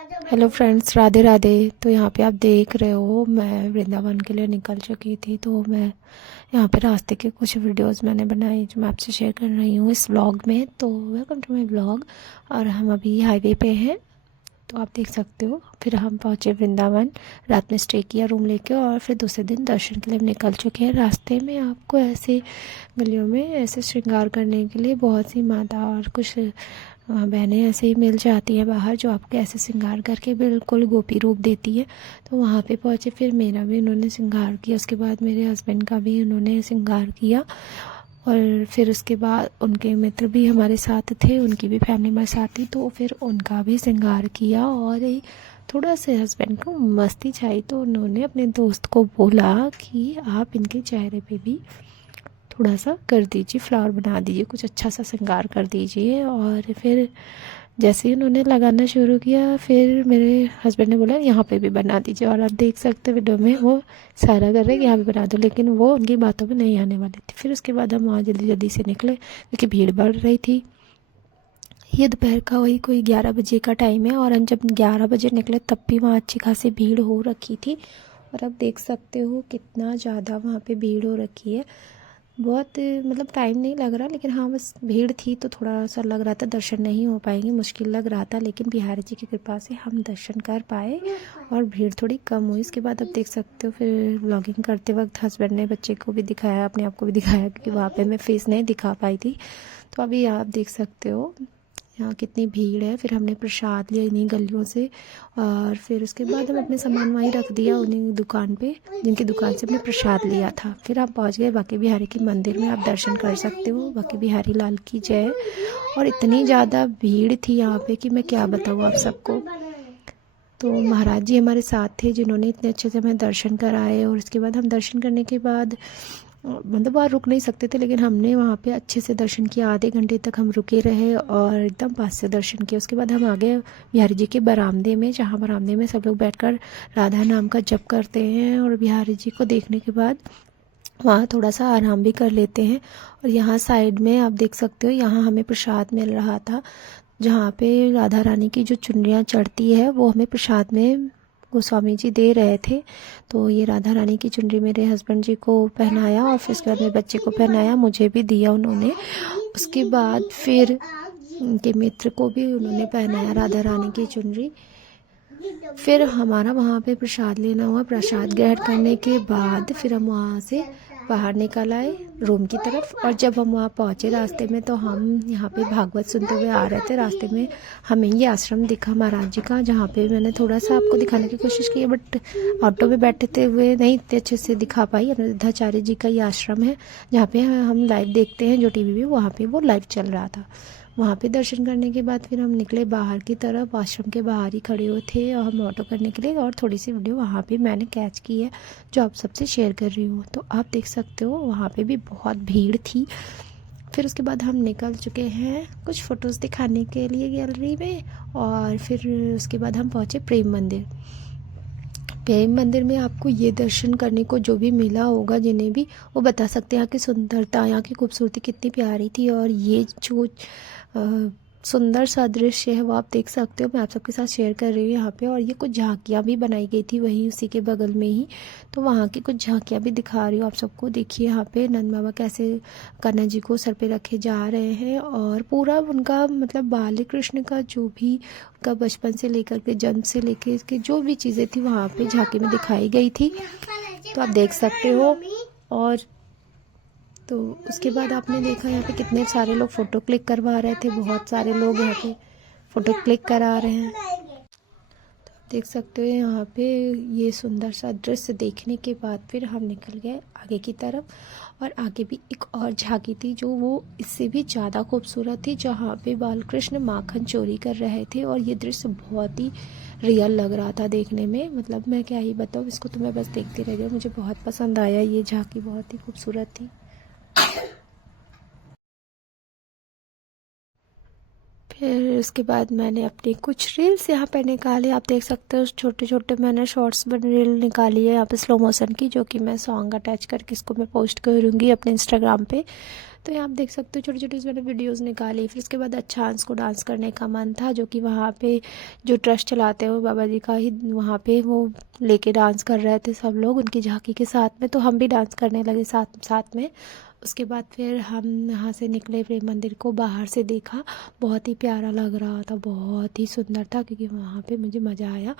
Hello friends, Radhe Radhe. तो यहाँ पे आप देख रहे हो मैं वृंदावन के लिए निकल चुकी थी। तो मैं यहाँ पे रास्ते के कुछ वीडियोस मैंने बनाई जो मैं आपसे शेयर कर रही हूँ इस व्लॉग में। तो वेलकम टू माय व्लॉग। और हम अभी हाईवे पे हैं, तो आप देख सकते हो। फिर हम पहुँचे वृंदावन, रात में स्टे किया रूम लेके, और फिर दूसरे दिन दर्शन के लिए हम निकल चुके हैं। रास्ते में आपको ऐसे गलियों में ऐसे श्रृंगार करने के लिए बहुत सी माता और कुछ बहनें ऐसे ही मिल जाती हैं बाहर, जो आपको ऐसे श्रृंगार करके बिल्कुल गोपी रूप देती है। तो वहाँ पे पहुँचे, फिर मेरा भी उन्होंने श्रृंगार किया, उसके बाद मेरे हस्बैंड का भी उन्होंने श्रृंगार किया। और फिर उसके बाद उनके मित्र भी हमारे साथ थे, उनकी भी फैमिली हमारे साथ थी, तो फिर उनका भी श्रृंगार किया। और थोड़ा से हस्बैंड को मस्ती छाई, तो उन्होंने अपने दोस्त को बोला कि आप इनके चेहरे पे भी थोड़ा सा कर दीजिए, फ्लावर बना दीजिए, कुछ अच्छा सा श्रृंगार कर दीजिए। और फिर जैसे ही उन्होंने लगाना शुरू किया, फिर मेरे हस्बैंड ने बोला यहाँ पे भी बना दीजिए। और आप देख सकते हैं वीडियो में वो सारा कर रहे हैं कि यहाँ पे बना दो, लेकिन वो उनकी बातों में नहीं आने वाली थी। फिर उसके बाद हम वहाँ जल्दी जल्दी से निकले, क्योंकि भीड़ बढ़ रही थी। ये दोपहर का वही कोई 11 बजे का टाइम है, और हम जब 11 बजे निकले तब भी वहाँ अच्छी खासी भीड़ हो रखी थी। और आप देख सकते हो कितना ज़्यादा वहाँ पे भीड़ हो रखी है। बहुत मतलब टाइम नहीं लग रहा, लेकिन हाँ बस भीड़ थी तो थोड़ा सा लग रहा था दर्शन नहीं हो पाएंगे, मुश्किल लग रहा था। लेकिन बिहारी जी की कृपा से हम दर्शन कर पाए और भीड़ थोड़ी कम हुई। इसके बाद आप देख सकते हो, फिर व्लॉगिंग करते वक्त हस्बैंड ने बच्चे को भी दिखाया, अपने आप को भी दिखाया, क्योंकि वहाँ पे मैं फेस नहीं दिखा पाई थी। तो अभी आप देख सकते हो यहाँ कितनी भीड़ है। फिर हमने प्रसाद लिया इन्हीं गलियों से, और फिर उसके बाद हम अपने सामान वहीं रख दिया उन्हीं दुकान पे, जिनकी दुकान से हमने प्रसाद लिया था। फिर हम पहुँच गए बांके बिहारी के मंदिर में। आप दर्शन कर सकते हो, बांके बिहारी लाल की जय। और इतनी ज़्यादा भीड़ थी यहाँ पे कि मैं क्या बताऊँ आप सबको। तो महाराज जी हमारे साथ थे, जिन्होंने इतने अच्छे से हमें दर्शन कराए। और उसके बाद हम दर्शन करने के बाद मतलब वहाँ रुक नहीं सकते थे, लेकिन हमने वहाँ पे अच्छे से दर्शन किया। आधे घंटे तक हम रुके रहे और एकदम पास से दर्शन किया। उसके बाद हम आ गए बिहारी जी के बरामदे में, जहाँ बरामदे में सब लोग बैठकर राधा नाम का जप करते हैं। और बिहारी जी को देखने के बाद वहाँ थोड़ा सा आराम भी कर लेते हैं। और यहाँ साइड में आप देख सकते हो, यहाँ हमें प्रसाद मिल रहा था, जहाँ पे राधा रानी की जो चुनरियाँ चढ़ती है वो हमें प्रसाद में गोस्वामी जी दे रहे थे। तो ये राधा रानी की चुनरी मेरे हस्बैंड जी को पहनाया, और फिर उसके बाद मेरे बच्चे को पहनाया, मुझे भी दिया उन्होंने। उसके बाद फिर उनके मित्र को भी उन्होंने पहनाया राधा रानी की चुनरी। फिर हमारा वहाँ पे प्रसाद लेना हुआ। प्रसाद ग्रहण करने के बाद फिर हम वहाँ से बाहर निकल आए रूम की तरफ। और जब हम वहाँ पहुँचे रास्ते में, तो हम यहाँ पे भागवत सुनते हुए आ रहे थे। रास्ते में हमें ये आश्रम दिखा महाराज जी का, जहाँ पे मैंने थोड़ा सा आपको दिखाने की कोशिश की है, बट ऑटो में बैठते हुए नहीं इतने अच्छे से दिखा पाई। अनिरुद्धाचार्य जी का ये आश्रम है, जहाँ पे हम लाइव देखते हैं जो टीवी में, वहाँ पे वो लाइव चल रहा था। वहाँ पे दर्शन करने के बाद फिर हम निकले बाहर की तरफ। आश्रम के बाहर ही खड़े हुए थे और हम ऑटो करने के लिए, और थोड़ी सी वीडियो वहाँ पे मैंने कैच की है जो आप सबसे शेयर कर रही हूँ। तो आप देख सकते हो वहाँ पे भी बहुत भीड़ थी। फिर उसके बाद हम निकल चुके हैं कुछ फ़ोटोज़ दिखाने के लिए गैलरी में। और फिर उसके बाद हम पहुँचे प्रेम मंदिर। प्रेम मंदिर में आपको ये दर्शन करने को जो भी मिला होगा, जिन्हें भी, वो बता सकते हैं यहाँ की सुंदरता, यहाँ की खूबसूरती कितनी प्यारी थी। और ये जो सुंदर सा दृश्य है वो आप देख सकते हो, मैं आप सबके साथ शेयर कर रही हूँ यहाँ पे। और ये कुछ झांकियाँ भी बनाई गई थी वहीं उसी के बगल में ही, तो वहाँ की कुछ झांकियाँ भी दिखा रही हूँ आप सबको। देखिए यहाँ पे नंद बाबा कैसे कन्हैया जी को सर पे रखे जा रहे हैं, और पूरा उनका मतलब बाल कृष्ण का जो भी उनका बचपन से लेकर के जन्म से लेकर के जो भी चीज़ें थी वहाँ पे झांकी में दिखाई गई थी, तो आप देख सकते हो। और तो उसके बाद आपने देखा यहाँ पे कितने सारे लोग फ़ोटो क्लिक करवा रहे थे, बहुत सारे लोग यहाँ पे फ़ोटो क्लिक करा रहे हैं। तो आप देख सकते हो यहाँ पे ये सुंदर सा दृश्य देखने के बाद फिर हम निकल गए आगे की तरफ। और आगे भी एक और झांकी थी जो वो इससे भी ज़्यादा खूबसूरत थी, जहाँ पे बालकृष्ण माखन चोरी कर रहे थे। और ये दृश्य बहुत ही रियल लग रहा था देखने में, मतलब मैं क्या ही बताऊँ इसको, तो मैं बस देखती रह गई। मुझे बहुत पसंद आया, ये झांकी बहुत ही खूबसूरत थी। फिर उसके बाद मैंने अपनी कुछ रील्स यहाँ पे निकाले। आप देख सकते हो छोटे छोटे मैंने शॉर्ट्स बन रील निकाली है यहाँ पे स्लो मोशन की, जो कि मैं सॉन्ग अटैच करके इसको मैं पोस्ट करूँगी अपने इंस्टाग्राम पे। तो यहाँ आप देख सकते हो छोटी छोटी मैंने वीडियोस निकाली। फिर उसके बाद अच्छांश को डांस करने का मन था, जो कि वहाँ पे जो ट्रस्ट चलाते हैं वो बाबा जी का ही, वहाँ पे वो लेके डांस कर रहे थे सब लोग उनकी झांकी के साथ में, तो हम भी डांस करने लगे साथ साथ में। उसके बाद फिर हम यहाँ से निकले, प्रेम मंदिर को बाहर से देखा, बहुत ही प्यारा लग रहा था, बहुत ही सुंदर था, क्योंकि वहाँ पे मुझे मज़ा आया।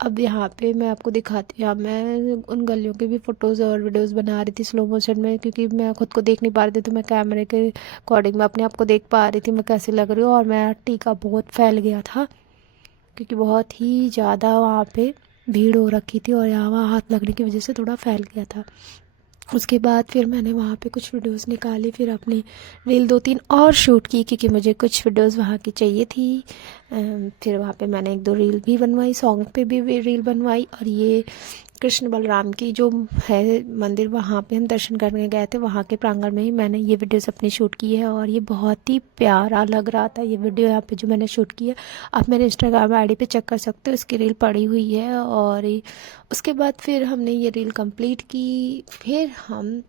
अब यहाँ पे मैं आपको दिखाती हूँ, मैं उन गलियों के भी फ़ोटोज़ और वीडियोज़ बना रही थी स्लो मोशन में, क्योंकि मैं खुद को देख नहीं पा रही थी, तो मैं कैमरे के अकॉर्डिंग मैं अपने आप को देख पा रही थी मैं कैसी लग रही हूँ। और मेरा टीका बहुत फैल गया था, क्योंकि बहुत ही ज़्यादा वहाँ पे भीड़ हो रखी थी, और यहाँ वहाँ हाथ लगने की वजह से थोड़ा फैल गया था। उसके बाद फिर मैंने वहाँ पे कुछ वीडियोस निकाली, फिर अपनी रील 2-3 और शूट की, क्योंकि मुझे कुछ वीडियोस वहाँ की चाहिए थी। फिर वहाँ पे मैंने 1-2 रील भी बनवाई, सॉन्ग पे भी रील बनवाई। और ये कृष्ण बलराम की जो है मंदिर, वहाँ पे हम दर्शन करने गए थे, वहाँ के प्रांगण में ही मैंने ये वीडियोस अपनी शूट की है, और ये बहुत ही प्यारा लग रहा था ये वीडियो यहाँ पे जो मैंने शूट की है। आप मेरे इंस्टाग्राम आईडी पे चेक कर सकते हो, इसकी रील पड़ी हुई है। और उसके बाद फिर हमने ये रील कंप्लीट की, फिर हम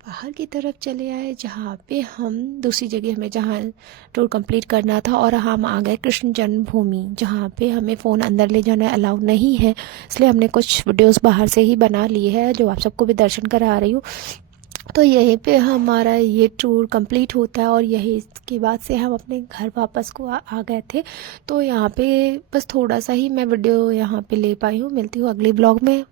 बाहर की तरफ चले आए, जहाँ पे हम दूसरी जगह हमें जहाँ टूर कंप्लीट करना था, और हम आ गए कृष्ण जन्मभूमि, जहाँ पे हमें फ़ोन अंदर ले जाना अलाउ नहीं है, इसलिए हमने कुछ वीडियोस बाहर से ही बना लिए हैं, जो आप सबको भी दर्शन करा रही हूँ। तो यहीं पे हमारा ये टूर कंप्लीट होता है, और यही के बाद से हम अपने घर वापस को आ गए थे। तो यहाँ पे बस थोड़ा सा ही मैं वीडियो यहाँ पे ले पाई हूँ। मिलती हूँ अगले ब्लॉग में।